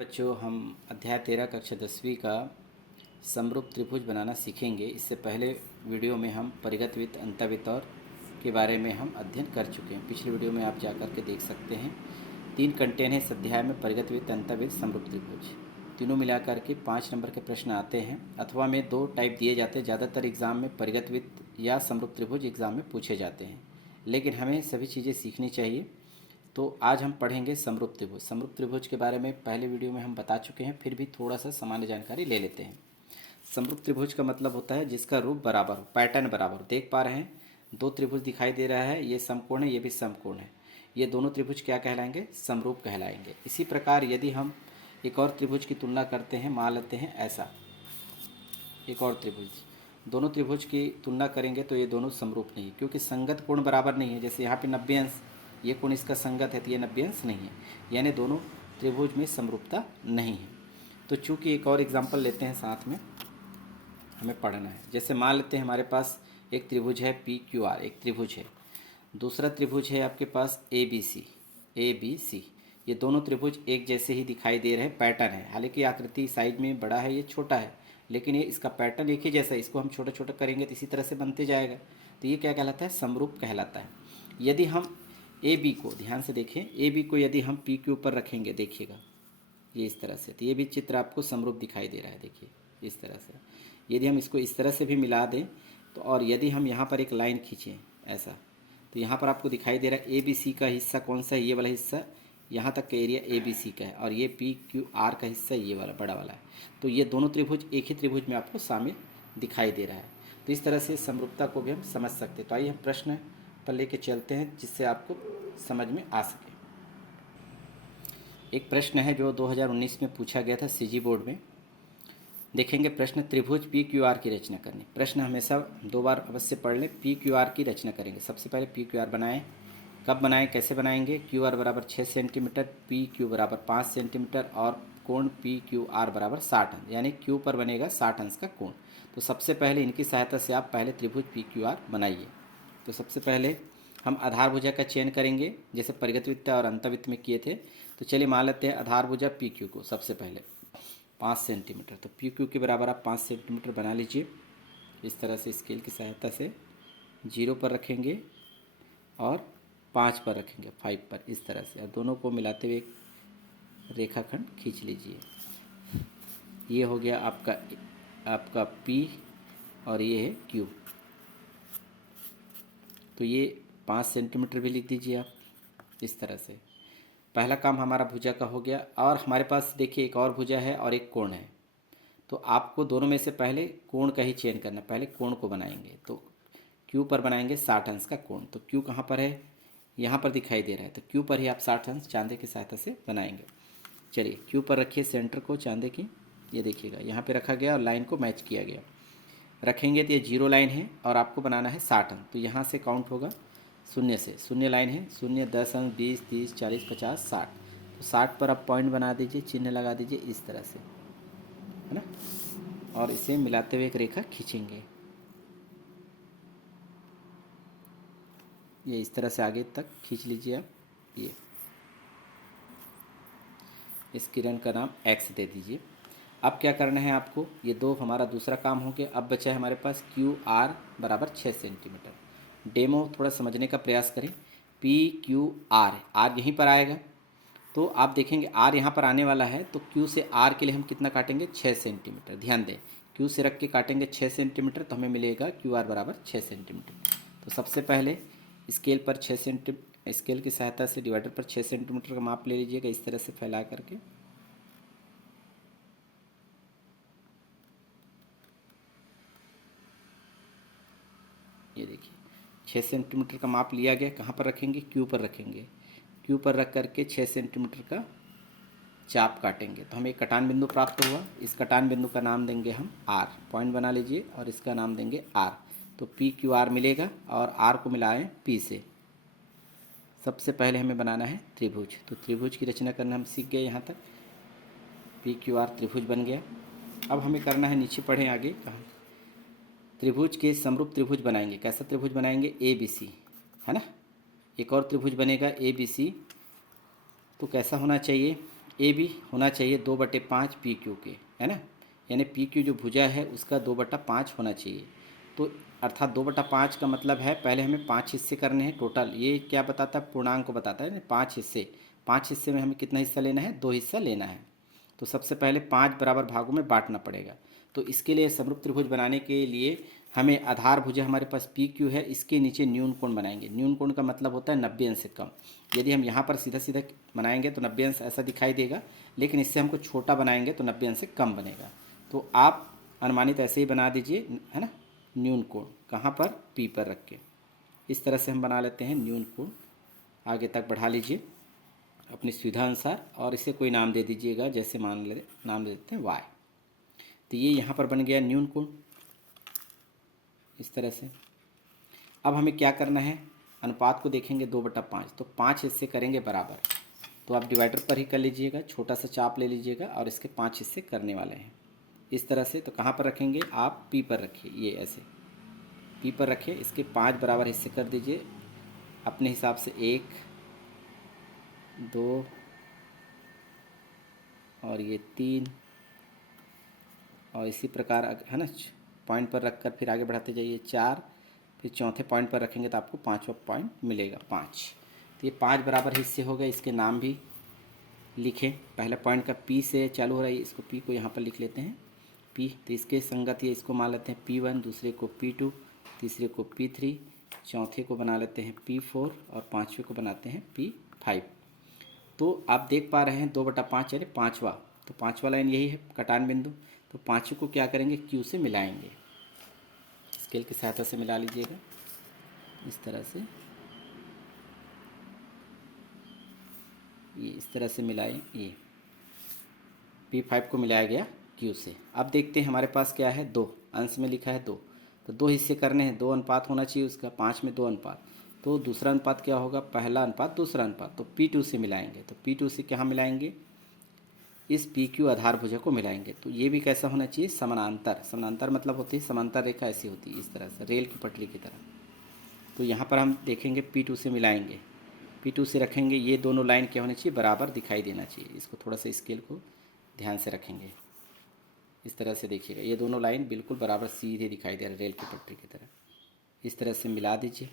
बच्चों, हम अध्याय 13 कक्षा 10वीं का समरूप त्रिभुज बनाना सीखेंगे। इससे पहले वीडियो में हम परिगतवृत्त, अंतःवृत्त और के बारे में हम अध्ययन कर चुके हैं। पिछले वीडियो में आप जा कर के देख सकते हैं। 3 कंटेंट है इस अध्याय में: परिगतवृत्त, अंतःवृत्त, समरूप त्रिभुज। तीनों मिलाकर के 5 नंबर के प्रश्न आते हैं, अथवा में 2 टाइप दिए जाते हैं। ज़्यादातर एग्ज़ाम में परिगतवृत्त या समरूप त्रिभुज एग्ज़ाम में पूछे जाते हैं, लेकिन हमें सभी चीज़ें सीखनी चाहिए। तो आज हम पढ़ेंगे समरूप त्रिभुज। समरूप त्रिभुज के बारे में पहले वीडियो में हम बता चुके हैं, फिर भी थोड़ा सा सामान्य जानकारी ले लेते हैं। समरूप त्रिभुज का मतलब होता है जिसका रूप बराबर हो, पैटर्न बराबर हो। देख पा रहे हैं 2 त्रिभुज दिखाई दे रहा है, ये समकोण है, ये भी समकोण है। ये दोनों त्रिभुज क्या कहलाएंगे? समरूप कहलाएंगे। इसी प्रकार यदि हम एक और त्रिभुज की तुलना करते हैं, मान लेते हैं ऐसा एक और त्रिभुज, दोनों त्रिभुज की तुलना करेंगे तो ये दोनों समरूप नहीं है, क्योंकि संगत कोण बराबर नहीं है। जैसे यहाँ पे 90 अंश, ये कोण इसका संगत है तो ये 90 अंश नहीं है, यानी दोनों त्रिभुज में समरूपता नहीं है। तो चूंकि एक और एग्जाम्पल लेते हैं, साथ में हमें पढ़ना है। जैसे मान लेते हैं हमारे पास एक त्रिभुज है PQR, एक त्रिभुज है। दूसरा त्रिभुज है आपके पास ABC। ये दोनों त्रिभुज एक जैसे ही दिखाई दे रहे हैं, पैटर्न है। हालांकि आकृति साइज में बड़ा है, ये छोटा है, लेकिन ये इसका पैटर्न एक ही जैसा है। इसको हम छोटा छोटा करेंगे तो इसी तरह से बनते जाएगा। तो ये क्या कहलाता है? समरूप कहलाता है। यदि हम AB को, ध्यान से देखें, AB को यदि हम P के ऊपर रखेंगे, देखिएगा ये इस तरह से, तो ये भी चित्र आपको समरूप दिखाई दे रहा है। देखिए इस तरह से, यदि हम इसको इस तरह से भी मिला दें तो, और यदि हम यहाँ पर एक लाइन खींचें ऐसा, तो यहाँ पर आपको दिखाई दे रहा है ABC का हिस्सा कौन सा है? ये वाला हिस्सा, यहाँ तक का एरिया ABC का है, और ये PQR का हिस्सा ये वाला बड़ा वाला है। तो ये दोनों त्रिभुज एक ही त्रिभुज में आपको शामिल दिखाई दे रहा है। तो इस तरह से समरूपता को भी हम समझ सकते हैं। तो आइए हम प्रश्न पर लेके चलते हैं, जिससे आपको समझ में आ सके। एक प्रश्न है जो 2019 में पूछा गया था CG बोर्ड में। देखेंगे प्रश्न, त्रिभुज PQR की रचना करनी। प्रश्न हमेशा 2 बार अवश्य पढ़ लें। PQR की रचना करेंगे। सबसे पहले PQR बनाएं। कब बनाएं, कैसे बनाएंगे? QR बराबर 6 सेंटीमीटर, PQ बराबर 5 सेंटीमीटर और कोण PQR बराबर 60 अंश, यानी Q पर बनेगा 60 अंश का कोण। तो सबसे पहले इनकी सहायता से आप पहले त्रिभुज PQR बनाइए। तो सबसे पहले हम आधारभुजा का चयन करेंगे, जैसे परिगतवृत्त और अंतःवृत्त में किए थे। तो चलिए मान लेते हैं आधारभुजा PQ को सबसे पहले 5 सेंटीमीटर। तो PQ के बराबर आप 5 सेंटीमीटर बना लीजिए। इस तरह से स्केल की सहायता से 0 पर रखेंगे और 5 पर रखेंगे, 5 पर, इस तरह से, और दोनों को मिलाते हुए एक रेखाखंड खींच लीजिए। ये हो गया आपका P और ये है Q। तो ये 5 सेंटीमीटर भी लिख दीजिए आप इस तरह से। पहला काम हमारा भुजा का हो गया। और हमारे पास देखिए एक और भुजा है और एक कोण है। तो आपको दोनों में से पहले कोण का ही चयन करना है। पहले कोण को बनाएंगे, तो Q पर बनाएंगे 60 अंश का कोण। तो Q कहाँ पर है? यहाँ पर दिखाई दे रहा है। तो Q पर ही आप 60 अंश चांदे की सहायता से बनाएंगे। चलिए Q पर रखिए सेंटर को चांदे की। ये देखिएगा यहाँ पे रखा गया और लाइन को मैच किया गया। रखेंगे तो ये 0 लाइन है और आपको बनाना है 60 अंश। तो यहाँ से काउंट होगा शून्य से, शून्य लाइन है, 0, 10 अंश, 20, 30, 40, 50, 60। तो 60 पर आप पॉइंट बना दीजिए, चिन्ह लगा दीजिए इस तरह से, है ना। और इसे मिलाते हुए एक रेखा खींचेंगे। ये इस तरह से आगे तक खींच लीजिए आप। ये इस किरण का नाम X दे दीजिए। अब क्या करना है आपको? ये 2 हमारा दूसरा काम हो गया। अब बचा है हमारे पास QR बराबर 6 सेंटीमीटर। डेमो थोड़ा समझने का प्रयास करें। PQR, R यहीं पर आएगा, तो आप देखेंगे R यहाँ पर आने वाला है। तो Q से R के लिए हम कितना काटेंगे? 6 सेंटीमीटर। ध्यान दें, Q से रख के काटेंगे 6 सेंटीमीटर, तो हमें मिलेगा QR बराबर 6 सेंटीमीटर। तो सबसे पहले स्केल पर 6 सेंटीमीटर, स्केल की सहायता से डिवाइडर पर 6 सेंटीमीटर का माप ले लीजिएगा, इस तरह से फैला करके। ये देखिए 6 सेंटीमीटर का माप लिया गया। कहाँ पर रखेंगे? Q पर रखेंगे। Q पर रख करके 6 सेंटीमीटर का चाप काटेंगे, तो हमें एक कटान बिंदु प्राप्त हुआ। इस कटान बिंदु का नाम देंगे हम R, पॉइंट बना लीजिए, और इसका नाम देंगे R। तो PQR मिलेगा और R को मिलाएं P से। सबसे पहले हमें बनाना है त्रिभुज। तो त्रिभुज की रचना करना हम सीख गए। यहाँ तक PQR त्रिभुज बन गया। अब हमें करना है, नीचे पढ़ें आगे कहाँ, त्रिभुज के समरूप त्रिभुज बनाएंगे। कैसा त्रिभुज बनाएंगे? ABC, है ना। एक और त्रिभुज बनेगा ABC। तो कैसा होना चाहिए? ए भी होना चाहिए 2/5 पी क्यू के, है ना। यानी पी क्यू जो भुजा है उसका 2/5 होना चाहिए। तो अर्थात 2/5 का मतलब है पहले हमें 5 हिस्से करने हैं टोटल। ये क्या बताता है, पूर्णांक को बताता है ना, 5 हिस्से। 5 हिस्से में हमें कितना हिस्सा लेना है, 2 हिस्सा लेना है। तो सबसे पहले 5 बराबर भागों में बांटना पड़ेगा। तो इसके लिए समरूप त्रिभुज बनाने के लिए हमें आधार भुजा हमारे पास पी क्यू है, इसके नीचे न्यून कोण बनाएंगे। न्यून कोण का मतलब होता है 90 अंश से कम। यदि हम यहाँ पर सीधा सीधा बनाएंगे तो 90 अंश ऐसा दिखाई देगा, लेकिन इससे हमको छोटा बनाएंगे तो 90 अंश से कम बनेगा। तो आप अनुमानित ऐसे ही बना दीजिए, है ना। न्यून कोण कहाँ पर, पी पर रख के इस तरह से हम बना लेते हैं न्यून कोण। आगे तक बढ़ा लीजिए अपनी सुविधा अनुसार और इसे कोई नाम दे दीजिएगा, जैसे नाम दे देते हैं वाई। तो ये यहाँ पर बन गया न्यून कोण इस तरह से। अब हमें क्या करना है, अनुपात को देखेंगे 2/5, तो 5 हिस्से करेंगे बराबर। तो आप डिवाइडर पर ही कर लीजिएगा, छोटा सा चाप ले लीजिएगा और इसके 5 हिस्से करने वाले हैं इस तरह से। तो कहाँ पर रखेंगे, आप पी पर रखिए, ये ऐसे पी पर रखिए। इसके 5 बराबर हिस्से कर दीजिए अपने हिसाब से, 1 2 और ये 3, और इसी प्रकार है ना, पॉइंट पर रखकर फिर आगे बढ़ाते जाइए 4, फिर चौथे पॉइंट पर रखेंगे तो आपको 5वां पॉइंट मिलेगा 5। तो ये 5 बराबर हिस्से हो गए। इसके नाम भी लिखें। पहला पॉइंट का पी से चालू हो रहा है, इसको पी को यहाँ पर लिख लेते हैं पी। तो इसके संगत ये इसको मान लेते हैं P1, दूसरे को P2, तीसरे को P3, चौथे को बना लेते हैं P4 और पाँचवें को बनाते हैं P5। तो आप देख पा रहे हैं 2/5 यानी 5वां। तो 5वां लाइन यही है कटान बिंदु। तो 5वें को क्या करेंगे, Q से मिलाएंगे। स्केल की सहायता से मिला लीजिएगा इस तरह से, ये इस तरह से मिलाएं। ये P5 को मिलाया गया Q से। अब देखते हैं हमारे पास क्या है, 2 अंश में लिखा है 2। तो 2 हिस्से करने हैं, 2 अनुपात होना चाहिए उसका, 5 में 2 अनुपात। तो दूसरा अनुपात क्या होगा, पहला अनुपात दूसरा अनुपात। तो P2 से मिलाएंगे। तो P2 से क्या मिलाएंगे, इस पी क्यू आधार भुजा को मिलाएंगे। तो ये भी कैसा होना चाहिए, समानांतर। समानांतर मतलब होती है समांतर रेखा ऐसी होती है इस तरह से, रेल की पटरी की तरह। तो यहाँ पर हम देखेंगे P2 से मिलाएंगे, P2 से रखेंगे। ये दोनों लाइन क्या होनी चाहिए, बराबर दिखाई देना चाहिए। इसको थोड़ा सा स्केल को ध्यान से रखेंगे इस तरह से, देखिएगा ये दोनों लाइन बिल्कुल बराबर सीधे दिखाई दे रहे रेल की पटरी की तरह। इस तरह से मिला दीजिए।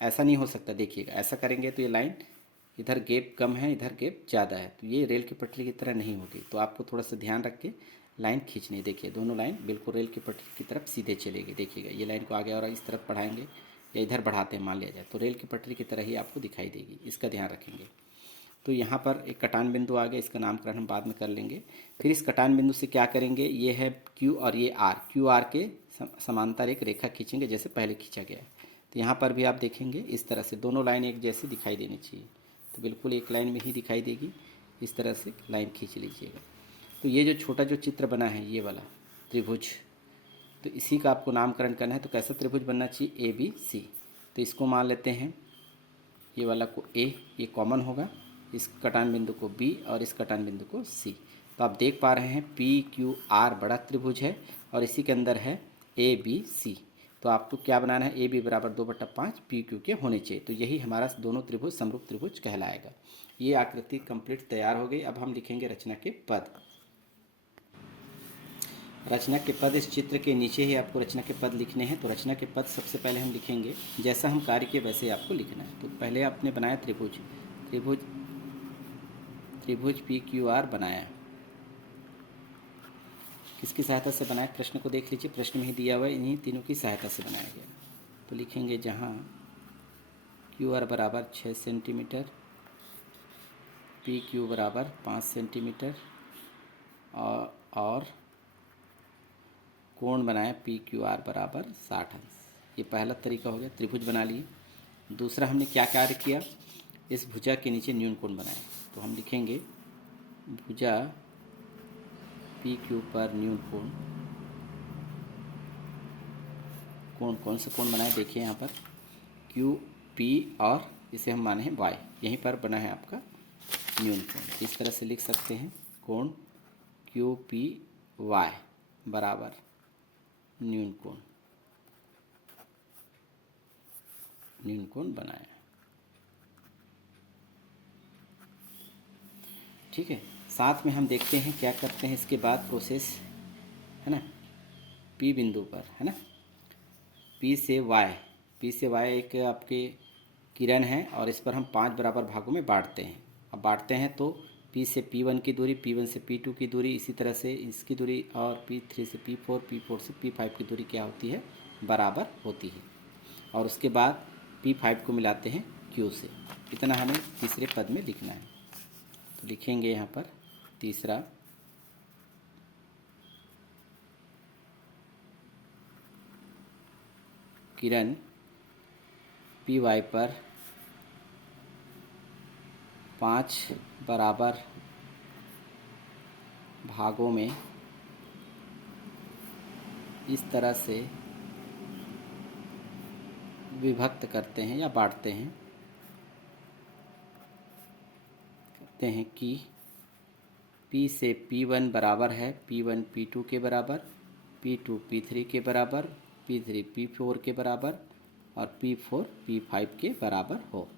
ऐसा नहीं हो सकता, देखिएगा ऐसा करेंगे तो ये लाइन इधर गैप कम है, इधर गैप ज़्यादा है, तो ये रेल की पटरी की तरह नहीं होगी। तो आपको थोड़ा सा ध्यान रख के लाइन खींचनी है। देखिए दोनों लाइन बिल्कुल रेल की पटरी की तरफ सीधे चलेगी। देखिएगा ये लाइन को आगे और इस तरफ बढ़ाएंगे या इधर बढ़ाते हैं मान लिया जाए, तो रेल की पटरी की तरह ही आपको दिखाई देगी। इसका ध्यान रखेंगे। तो यहाँ पर एक कटान बिंदु आ गया, इसका नामकरण हम बाद में कर लेंगे। फिर इस कटान बिंदु से क्या करेंगे, ये है Q और ये R, क्यू आर के समांतर एक रेखा खींचेंगे जैसे पहले खींचा गया है। तो यहाँ पर भी आप देखेंगे इस तरह से दोनों लाइन एक जैसी दिखाई देनी चाहिए। तो बिल्कुल एक लाइन में ही दिखाई देगी, इस तरह से लाइन खींच लीजिएगा। तो ये जो छोटा जो चित्र बना है ये वाला त्रिभुज, तो इसी का आपको नामकरण करना है। तो कैसा त्रिभुज बनना चाहिए, ABC। तो इसको मान लेते हैं, ये वाला को A, ये कॉमन होगा, इस कटान बिंदु को B और इस कटान बिंदु को C। तो आप देख पा रहे हैं PQR बड़ा त्रिभुज है और इसी के अंदर है ABC। तो आपको क्या बनाना है, AB बराबर 2/5 PQ के होने चाहिए। तो यही हमारा दोनों त्रिभुज समरूप त्रिभुज कहलाएगा। ये आकृति कंप्लीट तैयार हो गई। अब हम लिखेंगे रचना के पद। रचना के पद इस चित्र के नीचे ही आपको रचना के पद लिखने हैं। तो रचना के पद सबसे पहले हम लिखेंगे, जैसा हम कार्य किए वैसे ही आपको लिखना है। तो पहले आपने बनाया त्रिभुज, त्रिभुज त्रिभुज PQR बनाया। किसकी सहायता से बनाया, प्रश्न को देख लीजिए, प्रश्न में ही दिया हुआ है, इन्हीं तीनों की सहायता से बनाया गया। तो लिखेंगे जहाँ QR बराबर 6 सेंटीमीटर, PQ बराबर 5 सेंटीमीटर और कोण बनाए PQR बराबर 60 अंश। ये पहला तरीका हो गया, त्रिभुज बना लिए। दूसरा हमने क्या कार्य किया, इस भुजा के नीचे न्यून कोण बनाए। तो हम लिखेंगे भुजा PQ पर न्यून कोण। कोण कौन सा कोण बनाए, देखिए यहाँ पर QP और इसे हम माने हैं Y, यहीं पर बना है आपका न्यून कोण। इस तरह से लिख सकते हैं, कोण QPY बराबर न्यून कोण, न्यून कोण बनाया। ठीक है। साथ में हम देखते हैं क्या करते हैं इसके बाद प्रोसेस, है ना। पी बिंदु पर, है ना, पी से वाई एक आपके किरण है और इस पर हम 5 बराबर भागों में बांटते हैं। अब बांटते हैं तो पी से P1 की दूरी, P1 से P2 की दूरी, इसी तरह से इसकी दूरी, और P3 से P4, P4 से P5 की दूरी क्या होती है, बराबर होती है। और उसके बाद P5 को मिलाते हैं Q से। इतना हमें तीसरे पद में लिखना है। तो लिखेंगे यहाँ पर तीसरा, किरण PY पर 5 बराबर भागों में इस तरह से विभक्त करते हैं या बांटते हैं, कहते हैं कि P से P1 बराबर है P1 P2 के बराबर, P2 P3 के बराबर, P3 P4 के बराबर और P4 P5 के बराबर हो,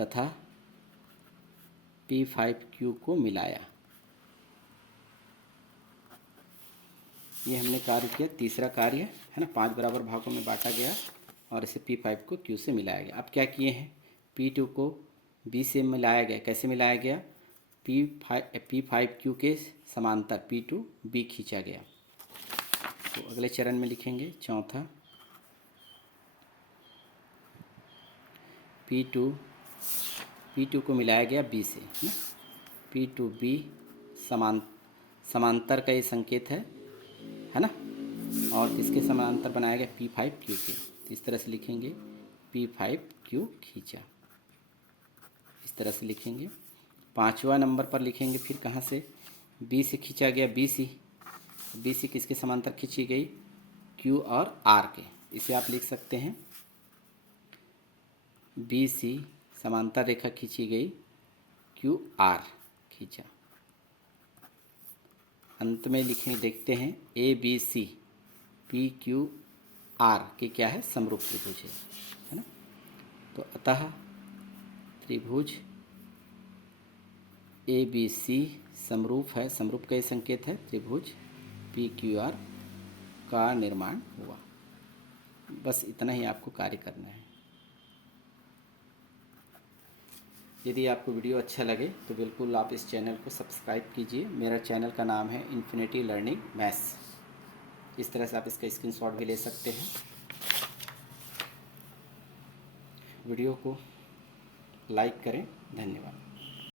तथा P5Q को मिलाया। ये हमने कार्य किया, तीसरा कार्य है ना, 5 बराबर भागों में बांटा गया और इसे P5 को Q से मिलाया गया। अब क्या किए हैं, P2 को B से मिलाया गया। कैसे मिलाया गया, P5Q के समांतर P2 B खींचा गया। तो अगले चरण में लिखेंगे चौथा, P2 को मिलाया गया B से, है ना, P2B समांतर का ये संकेत है ना, और किसके समांतर बनाया गया, P5Q के। तो इस तरह से लिखेंगे P5Q खींचा, इस तरह से लिखेंगे। 5वां नंबर पर लिखेंगे फिर कहाँ से, B से खींचा गया BC किसके समांतर खींची गई, Q और R के। इसे आप लिख सकते हैं BC समांतर रेखा खींची गई, QR खींचा। अंत में लिखें, देखते हैं ABC PQR के क्या है, समरूप त्रिभुज है ना। तो अतः त्रिभुज ABC समरूप है, समरूप का ये संकेत है, त्रिभुज PQR का निर्माण हुआ। बस इतना ही आपको कार्य करना है। यदि आपको वीडियो अच्छा लगे तो बिल्कुल आप इस चैनल को सब्सक्राइब कीजिए। मेरा चैनल का नाम है इन्फिनिटी लर्निंग मैथ्स। इस तरह से आप इसका स्क्रीनशॉट भी ले सकते हैं। वीडियो को लाइक करें। धन्यवाद।